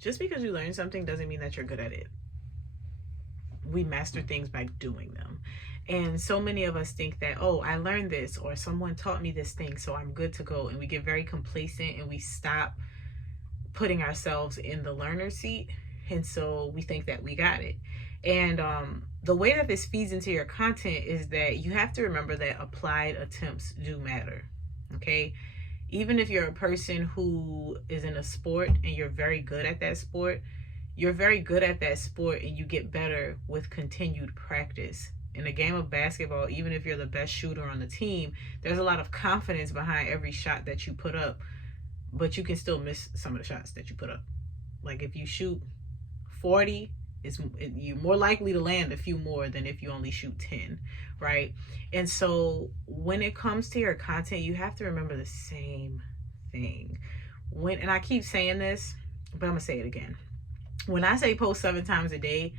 Just because you learn something doesn't mean that you're good at it. We master things by doing them. And so many of us think that, oh, I learned this, or someone taught me this thing, so I'm good to go. And we get very complacent and we stop putting ourselves in the learner seat. And so we think that we got it. And the way that this feeds into your content is that you have to remember that applied attempts do matter. Okay. Even if you're a person who is in a sport and you're very good at that sport, you're very good at that sport and you get better with continued practice. In a game of basketball, even if you're the best shooter on the team, there's a lot of confidence behind every shot that you put up, but you can still miss some of the shots that you put up. Like if you shoot 40, you're more likely to land a few more than if you only shoot 10, right? And so when it comes to your content, you have to remember the same thing. And I keep saying this, but I'm gonna say it again. When I say post 7 times a day,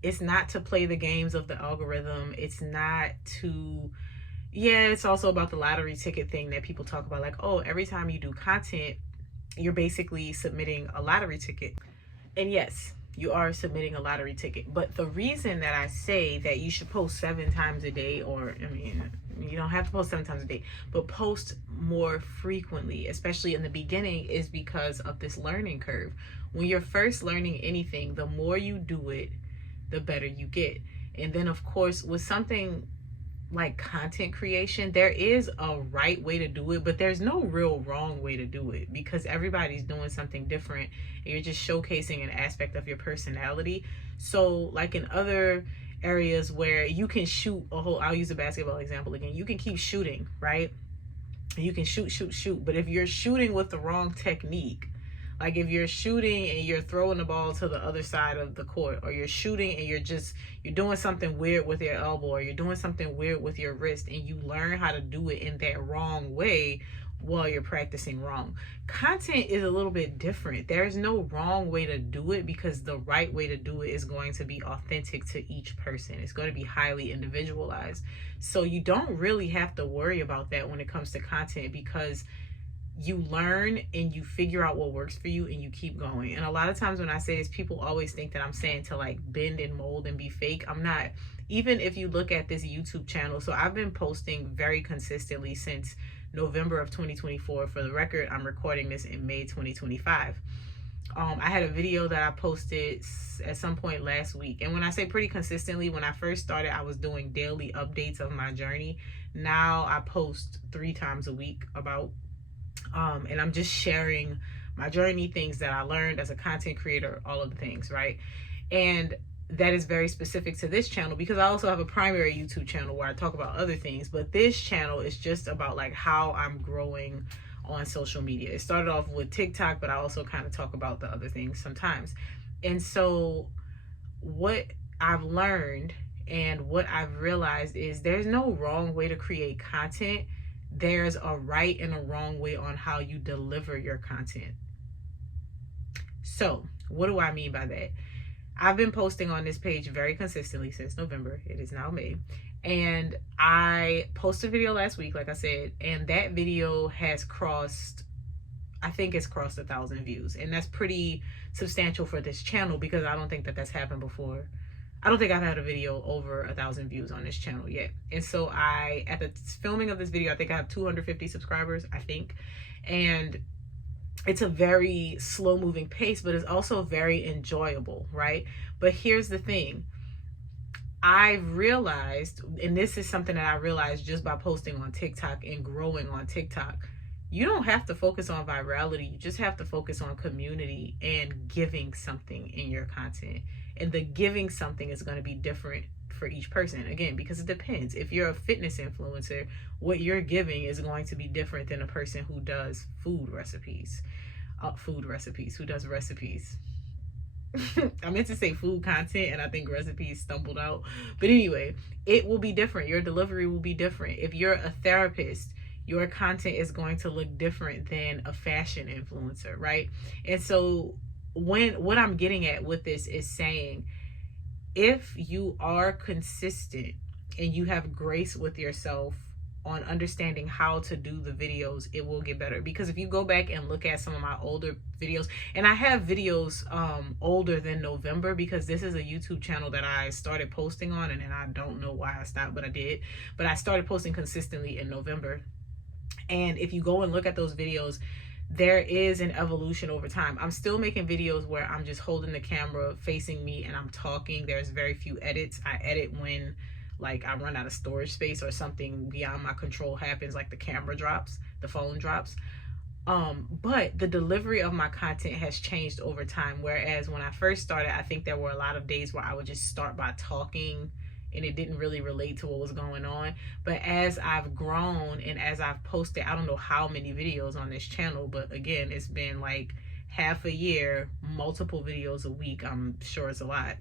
it's not to play the games of the algorithm. It's not to, it's also about the lottery ticket thing that people talk about. Like, oh, every time you do content, you're basically submitting a lottery ticket. And yes, you are submitting a lottery ticket. But the reason that I say that you should post 7 times a day, or I mean, you don't have to post 7 times a day, but post more frequently, especially in the beginning, is because of this learning curve. When you're first learning anything, the more you do it, the better you get. And then of course, with something like content creation, there is a right way to do it, but there's no real wrong way to do it, because everybody's doing something different and you're just showcasing an aspect of your personality. So like in other areas where you can shoot I'll use a basketball example again, you can keep shooting, right? You can shoot, but if you're shooting with the wrong technique, like if you're shooting and you're throwing the ball to the other side of the court, or you're shooting and you're doing something weird with your elbow, or you're doing something weird with your wrist, and you learn how to do it in that wrong way while you're practicing wrong. Content is a little bit different. There's no wrong way to do it, because the right way to do it is going to be authentic to each person. It's going to be highly individualized. So you don't really have to worry about that when it comes to content, because you learn and you figure out what works for you and you keep going. And a lot of times when I say this, people always think that I'm saying to like bend and mold and be fake. I'm not. Even if you look at this YouTube channel, so I've been posting very consistently since November of 2024. For the record, I'm recording this in May 2025. I had a video that I posted at some point last week. And when I say pretty consistently, when I first started, I was doing daily updates of my journey. Now I post 3 times a week about and I'm just sharing my journey, things that I learned as a content creator, all of the things, right? And that is very specific to this channel, because I also have a primary YouTube channel where I talk about other things, but this channel is just about like how I'm growing on social media. It started off with TikTok, but I also kind of talk about the other things sometimes. And so what I've learned and what I've realized is there's no wrong way to create content. There's a right and a wrong way on how you deliver your content. So what do I mean by that? I've been posting on this page very consistently since November. It is now May. And I posted a video last week, like I said, and that video has crossed, I think it's crossed 1,000 views. And that's pretty substantial for this channel, because I don't think that that's happened before. I don't think I've had a video over 1,000 views on this channel yet. And so at the filming of this video, I think I have 250 subscribers, I think. And it's a very slow moving pace, but it's also very enjoyable, right? But here's the thing. I've realized, and this is something that I realized just by posting on TikTok and growing on TikTok, you don't have to focus on virality. You just have to focus on community and giving something in your content. And the giving something is going to be different for each person. Again, because it depends. If you're a fitness influencer, what you're giving is going to be different than a person who does food recipes. Who does recipes. I meant to say food content, and I think recipes stumbled out. But anyway, it will be different. Your delivery will be different. If you're a therapist, your content is going to look different than a fashion influencer, right? And so what I'm getting at with this is saying, if you are consistent and you have grace with yourself on understanding how to do the videos, it will get better. Because if you go back and look at some of my older videos, and I have videos older than November, because this is a YouTube channel that I started posting on, and I don't know why I stopped, but I did. But I started posting consistently in November. And if you go and look at those videos, there is an evolution over time. I'm still making videos where I'm just holding the camera facing me and I'm talking. There's very few edits. I edit when like I run out of storage space or something beyond my control happens, like the camera drops, the phone drops. But the delivery of my content has changed over time. Whereas when I first started, I think there were a lot of days where I would just start by talking and it didn't really relate to what was going on. But as I've grown and as I've posted, I don't know how many videos on this channel, but again, it's been like half a year, multiple videos a week. I'm sure it's a lot.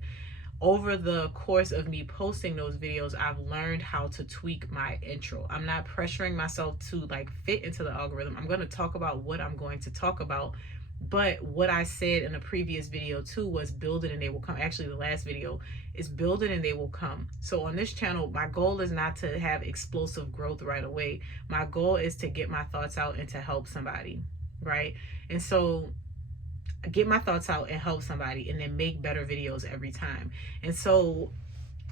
Over the course of me posting those videos, I've learned how to tweak my intro. I'm not pressuring myself to like fit into the algorithm. I'm going to talk about what I'm going to talk about. But what I said in a previous video too was build it and they will come. Actually, the last video is build it and they will come. So on this channel, my goal is not to have explosive growth right away. My goal is to get my thoughts out and to help somebody, right? And so get my thoughts out and help somebody and then make better videos every time. And so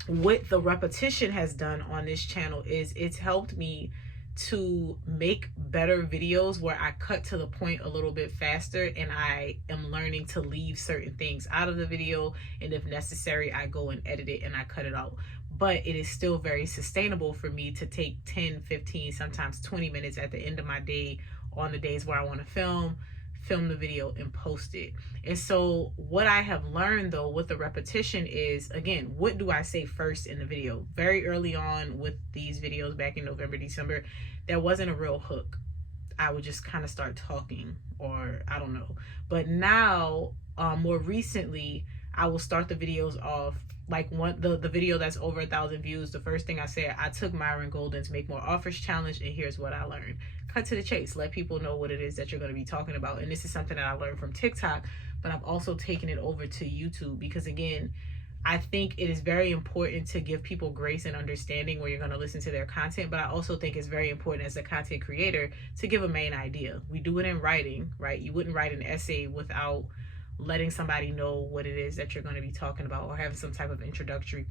what the repetition has done on this channel is it's helped me to make better videos where I cut to the point a little bit faster, and I am learning to leave certain things out of the video, and if necessary I go and edit it and I cut it out. But it is still very sustainable for me to take 10, 15, sometimes 20 minutes at the end of my day on the days where I want to film the video and post it. And so what I have learned though with the repetition is, again, what do I say first in the video? Very early on with these videos back in November, December, there wasn't a real hook. I would just kind of start talking, or I don't know. But now, more recently, I will start the videos off like the video that's over 1,000 views. The first thing I said, I took Myron Golden's Make More Offers challenge, and here's what I learned. Cut to the chase. Let people know what it is that you're going to be talking about. And this is something that I learned from TikTok, but I've also taken it over to YouTube, because again, I think it is very important to give people grace and understanding where you're going to listen to their content. But I also think it's very important as a content creator to give a main idea. We do it in writing, right? You wouldn't write an essay without letting somebody know what it is that you're going to be talking about, or having some type of introductory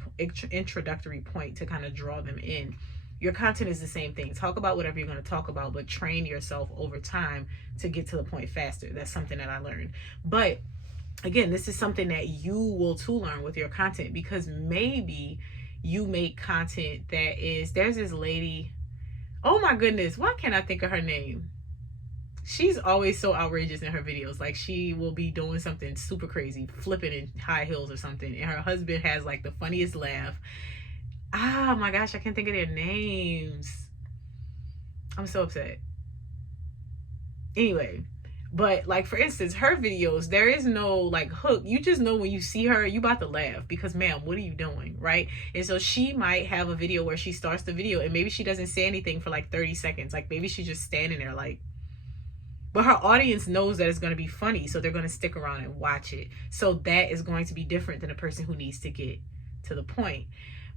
point to kind of draw them in. Your content is the same thing. Talk about whatever you're going to talk about, but train yourself over time to get to the point faster. That's something that I learned. But again, this is something that you will too learn with your content, because maybe you make content that is, there's this lady, oh my goodness, why can't I think of her name? She's always so outrageous in her videos. Like, she will be doing something super crazy, flipping in high heels or something, and her husband has like the funniest laugh. Ah, my gosh, I can't think of their names. I'm so upset. Anyway, but like, for instance, her videos, there is no like hook. You just know when you see her, you about to laugh, because ma'am, what are you doing, right? And so she might have a video where she starts the video and maybe she doesn't say anything for like 30 seconds. Like, maybe she's just standing there like, but her audience knows that it's going to be funny, so they're going to stick around and watch it. So that is going to be different than a person who needs to get to the point.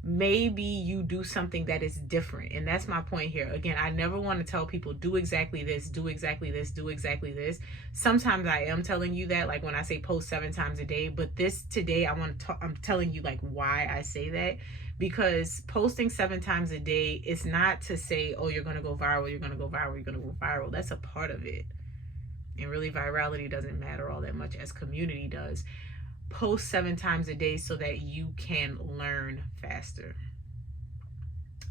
Maybe you do something that is different, and that's my point here. Again, I never want to tell people do exactly this, do exactly this, do exactly this. Sometimes I am telling you that, like when I say post 7 times a day, but this today I'm telling you like why I say that. Because posting 7 times a day is not to say, oh, you're going to go viral, you're going to go viral, you're going to go viral. That's a part of it. And really, virality doesn't matter all that much as community does. Post 7 times a day so that you can learn faster.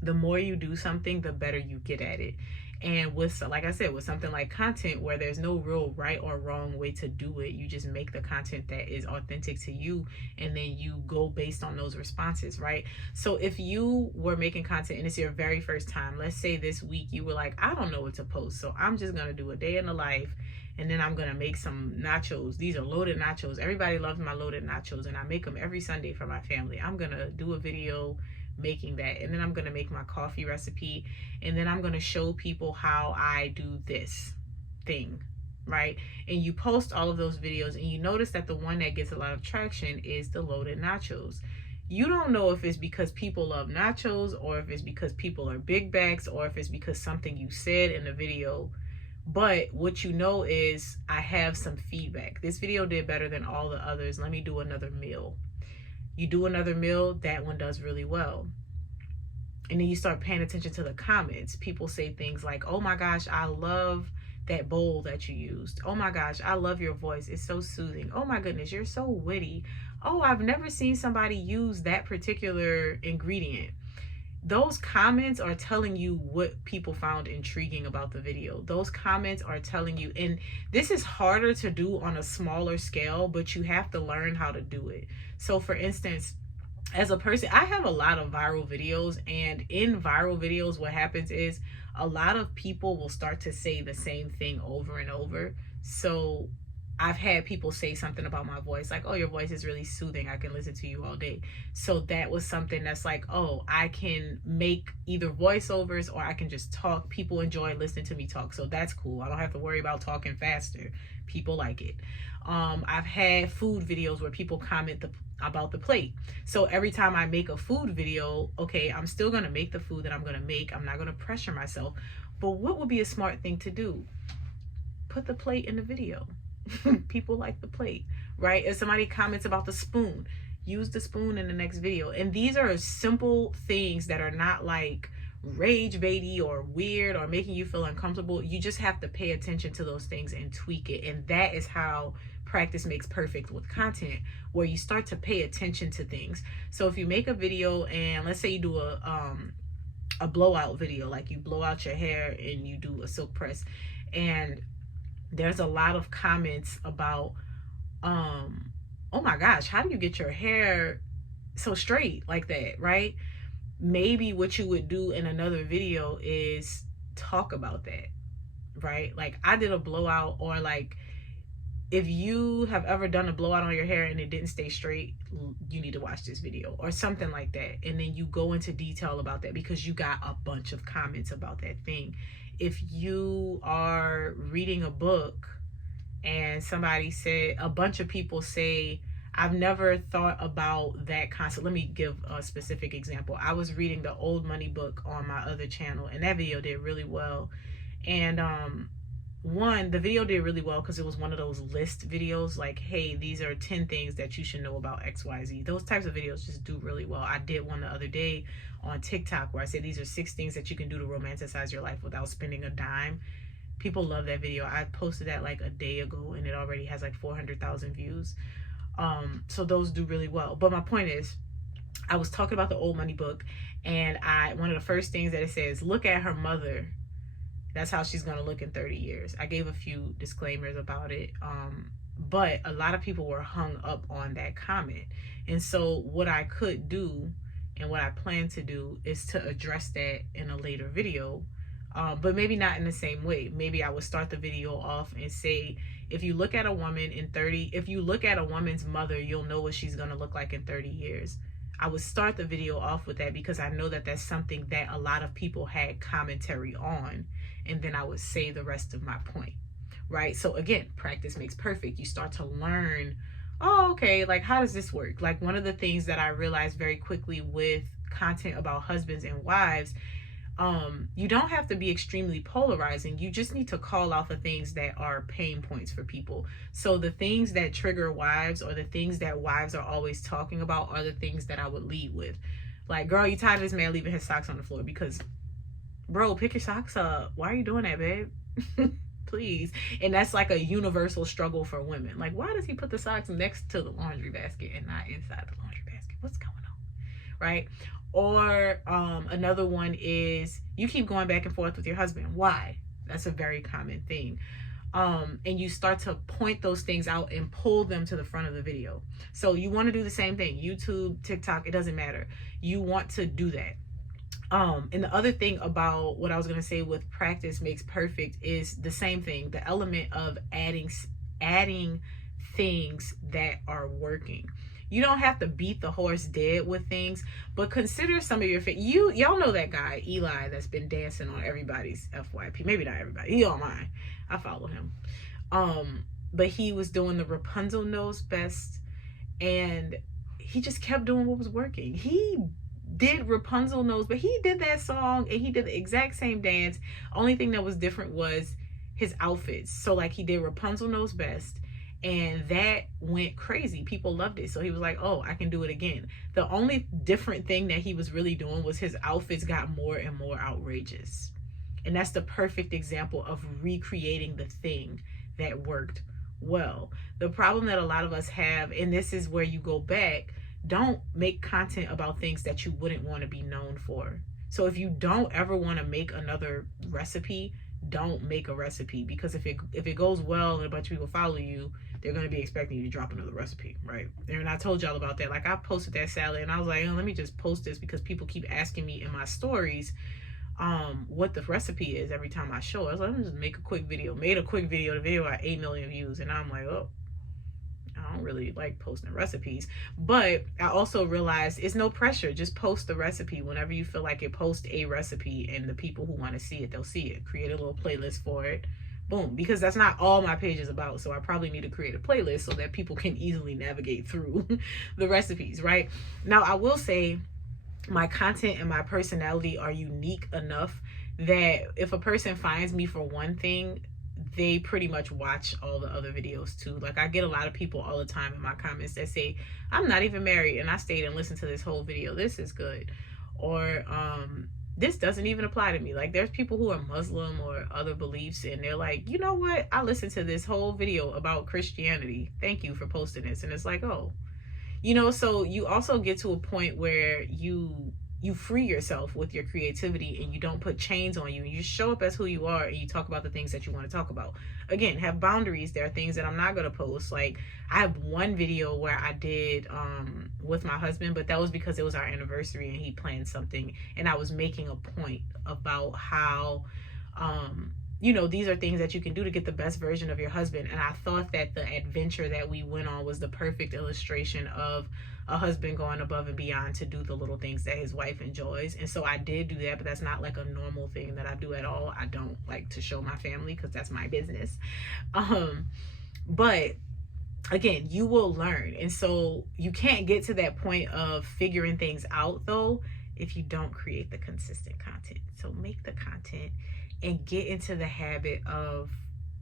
The more you do something, the better you get at it. And with, like I said, with something like content where there's no real right or wrong way to do it, you just make the content that is authentic to you, and then you go based on those responses, right? So if you were making content and it's your very first time, let's say this week you were like, I don't know what to post, so I'm just going to do a day in the life, and then I'm going to make some nachos. These are loaded nachos. Everybody loves my loaded nachos, and I make them every Sunday for my family. I'm going to do a video making that, and then I'm going to make my coffee recipe, and then I'm going to show people how I do this thing, right? And you post all of those videos, and you notice that the one that gets a lot of traction is the loaded nachos. You don't know if it's because people love nachos, or if it's because people are big backs, or if it's because something you said in the video. But what you know is, I have some feedback. This video did better than all the others. Let me do another meal. You do another meal, that one does really well. And then you start paying attention to the comments. People say things like, oh my gosh, I love that bowl that you used. Oh my gosh, I love your voice. It's so soothing. Oh my goodness, you're so witty. Oh, I've never seen somebody use that particular ingredient. Those comments are telling you what people found intriguing about the video. Those comments are telling you, and this is harder to do on a smaller scale, but you have to learn how to do it. So for instance, as a person, I have a lot of viral videos, and in viral videos, what happens is a lot of people will start to say the same thing over and over. So I've had people say something about my voice, like, oh, your voice is really soothing. I can listen to you all day. So that was something that's like, oh, I can make either voiceovers or I can just talk. People enjoy listening to me talk. So that's cool. I don't have to worry about talking faster. People like it. I've had food videos where people comment about the plate. So every time I make a food video, okay, I'm still going to make the food that I'm going to make. I'm not going to pressure myself. But what would be a smart thing to do? Put the plate in the video. People like the plate, right? If somebody comments about the spoon, use the spoon in the next video. And these are simple things that are not like rage baity or weird or making you feel uncomfortable. You just have to pay attention to those things and tweak it. And that is how practice makes perfect with content, where you start to pay attention to things. So if you make a video, and let's say you do a blowout video, like you blow out your hair and you do a silk press, and there's a lot of comments about, oh my gosh, how do you get your hair so straight like that, right? Maybe what you would do in another video is talk about that, right? Like, I did a blowout, or like, if you have ever done a blowout on your hair and it didn't stay straight, you need to watch this video, or something like that. And then you go into detail about that because you got a bunch of comments about that thing. If you are reading a book and somebody said, a bunch of people say, I've never thought about that concept. Let me give a specific example. I was reading the Old Money book on my other channel, and that video did really well. And the video did really well because it was one of those list videos, like, hey, these are 10 things that you should know about XYZ. Those types of videos just do really well. I did one the other day on TikTok where I said these are 6 things that you can do to romanticize your life without spending a dime. People love that video. I posted that like a day ago, and it already has like 400,000 views. So those do really well. But my point is, I was talking about the Old Money book, and one of the first things that it says, look at her mother. That's how she's going to look in 30 years. I gave a few disclaimers about it. But a lot of people were hung up on that comment. And so what I could do, and what I plan to do, is to address that in a later video. But maybe not in the same way. Maybe I would start the video off and say, if you look at a woman if you look at a woman's mother, you'll know what she's going to look like in 30 years. I would start the video off with that because I know that that's something that a lot of people had commentary on. And then I would say the rest of my point, right? So again, practice makes perfect. You start to learn, oh, okay, like, how does this work? Like, one of the things that I realized very quickly with content about husbands and wives, you don't have to be extremely polarizing. You just need to call out the things that are pain points for people. So the things that trigger wives, or the things that wives are always talking about, are the things that I would lead with. Like, girl, you tired of this man leaving his socks on the floor? Because, bro, pick your socks up. Why are you doing that, babe? Please. And that's like a universal struggle for women. Like, why does he put the socks next to the laundry basket and not inside the laundry basket? What's going on? Right? Or another one is, you keep going back and forth with your husband. Why? That's a very common thing. And you start to point those things out and pull them to the front of the video. So you want to do the same thing. YouTube, TikTok, it doesn't matter. You want to do that. And the other thing about what I was going to say with practice makes perfect is the same thing. The element of adding things that are working. You don't have to beat the horse dead with things, but consider some of your y'all know that guy Eli that's been dancing on everybody's FYP. Maybe not everybody. He on mine. I follow him. But he was doing the Rapunzel knows best, and he just kept doing what was working. He did Rapunzel Knows, but he did that song and he did the exact same dance. Only thing that was different was his outfits. So like he did Rapunzel Knows Best, and that went crazy. People loved it. So he was like, oh, I can do it again. The only different thing that he was really doing was his outfits got more and more outrageous. And that's the perfect example of recreating the thing that worked well. The problem that a lot of us have, and this is where you go back, don't make content about things that you wouldn't want to be known for. So if you don't ever want to make another recipe, don't make a recipe, because if it goes well and a bunch of people follow you, they're going to be expecting you to drop another recipe, right? And I told y'all about that. Like, I posted that salad and I was like, oh, let me just post this because people keep asking me in my stories what the recipe is every time I show it. I was like, let me just make a quick video. Made a quick video. The video got 8 million views, and I'm like, oh, I don't really like posting recipes. But I also realized it's no pressure. Just post the recipe whenever you feel like it. Post a recipe, and the people who want to see it, they'll see it. Create a little playlist for it. Boom. Because that's not all my page is about. So I probably need to create a playlist so that people can easily navigate through the recipes, right? Now, I will say my content and my personality are unique enough that if a person finds me for one thing, they pretty much watch all the other videos too. Like, I get a lot of people all the time in my comments that say, I'm not even married and I stayed and listened to this whole video. This is good. Or this doesn't even apply to me. Like, there's people who are Muslim or other beliefs and they're like, you know what? I listened to this whole video about Christianity. Thank you for posting this. And it's like, oh, you know, so you also get to a point where you free yourself with your creativity and you don't put chains on you, and you show up as who you are and you talk about the things that you want to talk about. Again, have boundaries. There are things that I'm not going to post. Like, I have one video where I did with my husband, but that was because it was our anniversary and he planned something, and I was making a point about how you know, these are things that you can do to get the best version of your husband. And I thought that the adventure that we went on was the perfect illustration of a husband going above and beyond to do the little things that his wife enjoys. And so I did do that, but that's not like a normal thing that I do at all. I don't like to show my family because that's my business. But again, you will learn. And so you can't get to that point of figuring things out though if you don't create the consistent content. So make the content and get into the habit of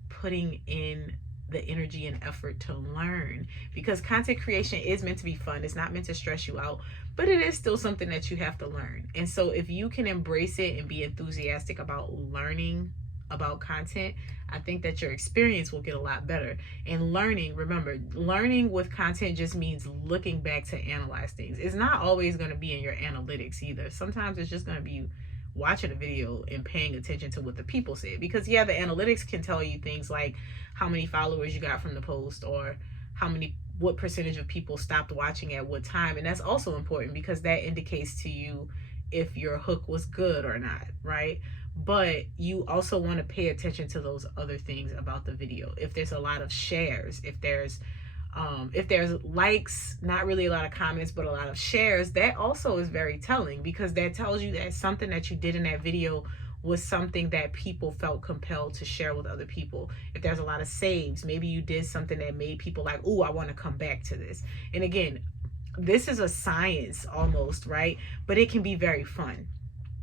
putting in the energy and effort to learn, because content creation is meant to be fun. It's not meant to stress you out, but it is still something that you have to learn. And so if you can embrace it and be enthusiastic about learning about content, I think that your experience will get a lot better. And learning, remember, learning with content just means looking back to analyze things. It's not always going to be in your analytics either. Sometimes it's just going to be watching a video and paying attention to what the people said, because yeah, the analytics can tell you things like how many followers you got from the post, or what percentage of people stopped watching at what time. And that's also important because that indicates to you if your hook was good or not, right? But you also want to pay attention to those other things about the video. If there's a lot of shares, if there's likes, not really a lot of comments, but a lot of shares, that also is very telling, because that tells you that something that you did in that video was something that people felt compelled to share with other people. If there's a lot of saves, maybe you did something that made people like, oh, I want to come back to this. And again, this is a science almost, right? But it can be very fun.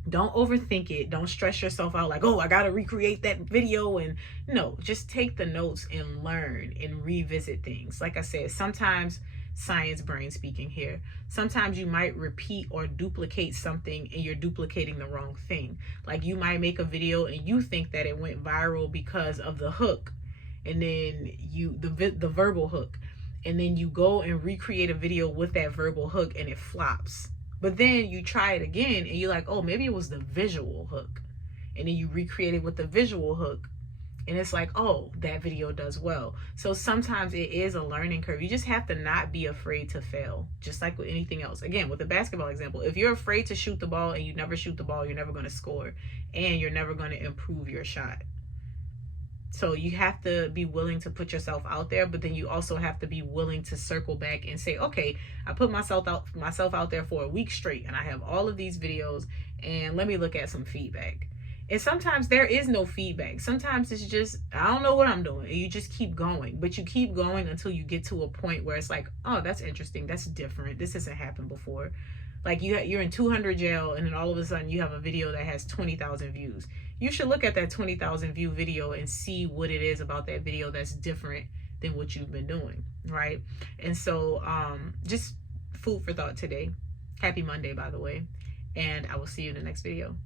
Don't overthink it. Don't stress yourself out like, oh, I got to recreate that video. And no, just take the notes and learn and revisit things. Like I said, sometimes science brain speaking here. Sometimes you might repeat or duplicate something and you're duplicating the wrong thing. Like, you might make a video and you think that it went viral because of the hook, and then the verbal hook, and then you go and recreate a video with that verbal hook and it flops. But then you try it again and you're like, oh, maybe it was the visual hook. And then you recreate it with the visual hook. And it's like, oh, that video does well. So sometimes it is a learning curve. You just have to not be afraid to fail, just like with anything else. Again, with the basketball example, if you're afraid to shoot the ball and you never shoot the ball, you're never going to score, and you're never going to improve your shot. So you have to be willing to put yourself out there, but then you also have to be willing to circle back and say, okay, I put myself out there for a week straight and I have all of these videos, and let me look at some feedback. And sometimes there is no feedback. Sometimes it's just, I don't know what I'm doing. And you just keep going. But you keep going until you get to a point where it's like, oh, that's interesting. That's different. This hasn't happened before. Like you're in 200 jail, and then all of a sudden you have a video that has 20,000 views. You should look at that 20,000 view video and see what it is about that video that's different than what you've been doing, right? And so just food for thought today. Happy Monday, by the way. And I will see you in the next video.